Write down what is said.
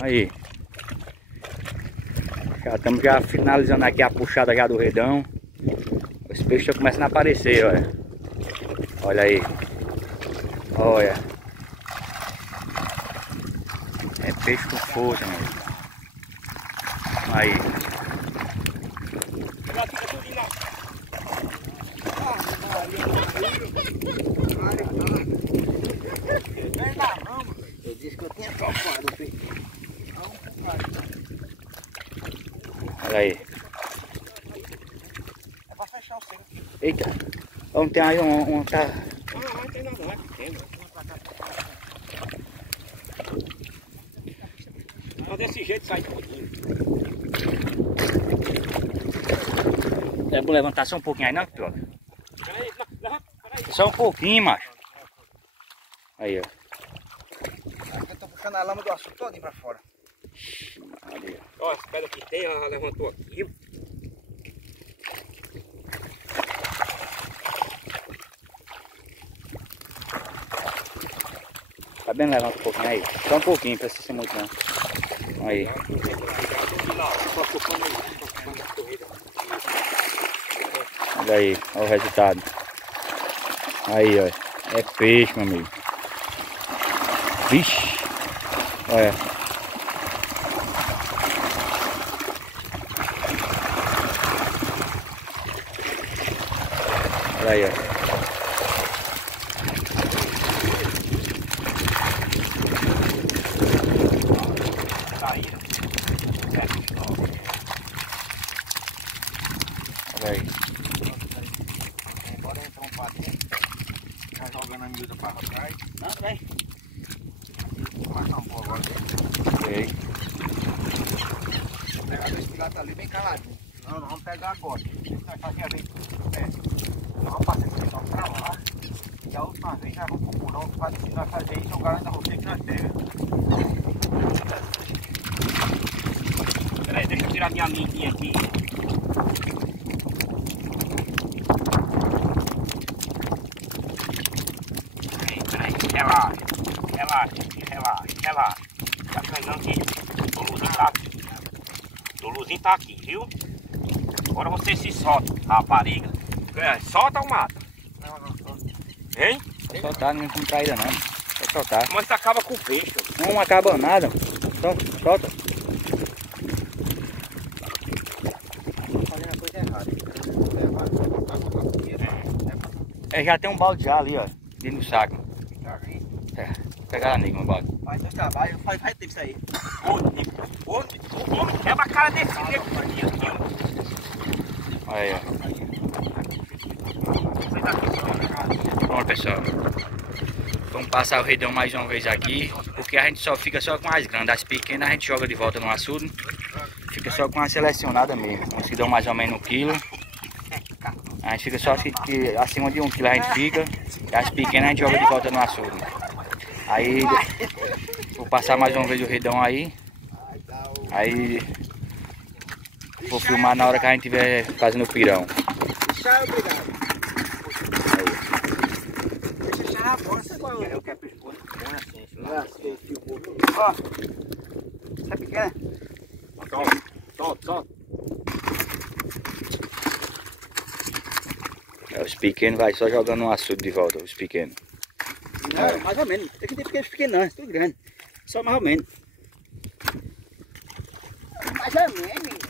Aí. Já estamos já finalizando aqui a puxada já do redão. Os peixes estão começando a aparecer, olha. Olha aí. Olha. É peixe com força, meu. Aí. Eu disse que eu tinha topado, filho. Olha aí. É pra fechar o seco. Eita. Vamos ter aí um tá. Não tem nada, não é pequeno. Então desse jeito sai tudinho. É bom levantar só um pouquinho aí, não, Piola? Peraí, peraí. Só um pouquinho, macho. Aí, ó. Eu tô puxando a lama do açúcar todinho pra fora. Maria. Ó, as pedras que tem, ela levantou aqui. Tá bem? Levanta um pouquinho aí. Só um pouquinho, não precisa ser muito não. Aí. Olha aí, olha o resultado. Aí, ó. É peixe, meu amigo. Vixe. Olha. Olha aí, ó. Olha aí. Bora entrar um patinho. Já jogando a miúda pra trás. Não, vem. Vou passar um pouco agora. Ok. Vou pegar dois pilatos ali bem caladinho. Não, nós vamos pegar agora. Vai fazer a vez. Nós vamos passar esse pessoal pra lá. E a última vez nós vamos procurar outro para ensinar a fazer isso. Eu garanto a você que nós pegamos. Peraí, deixa eu tirar minha amiguinha aqui. Peraí, relaxa. Tá pegando aqui. O Luzinho tá aqui. O Luzinho tá aqui, viu? Agora você se solta, rapariga. Solta ou mata? Não. Hein? Pode soltar, não tem traída não. Pode soltar. Mas você acaba com o peixe. Não acaba nada. Solta. Fazendo a coisa errada. É, já tem um balde já ali, ó. Dentro do saco. É, pegar a nega, um balde. Faz seu trabalho, faz tempo isso aí. O homem quebra a cara desse nego aqui, ó. Olha aí, ó. Bom, pessoal. Vamos passar o redão mais uma vez aqui. Porque a gente só fica só com as grandes. As pequenas a gente joga de volta no açude. Fica só com a selecionada mesmo. Uns que dão mais ou menos 1 quilo. A gente fica só que acima de 1 quilo a gente fica. E as pequenas a gente joga de volta no açude. Aí vou passar mais uma vez o redão aí. Aí vou filmar na hora que a gente estiver fazendo o pirão. Tchau, obrigado. Deixa eu cheirar a bolsa. Eu quero peixe bom assim. Ó, essa pequena. Solta. Os pequenos vai só jogando no açude de volta, os pequenos. Não, mais ou menos. Aqui tem peixe pequeno não, é tudo grande. Só mais ou menos. Mais ou menos.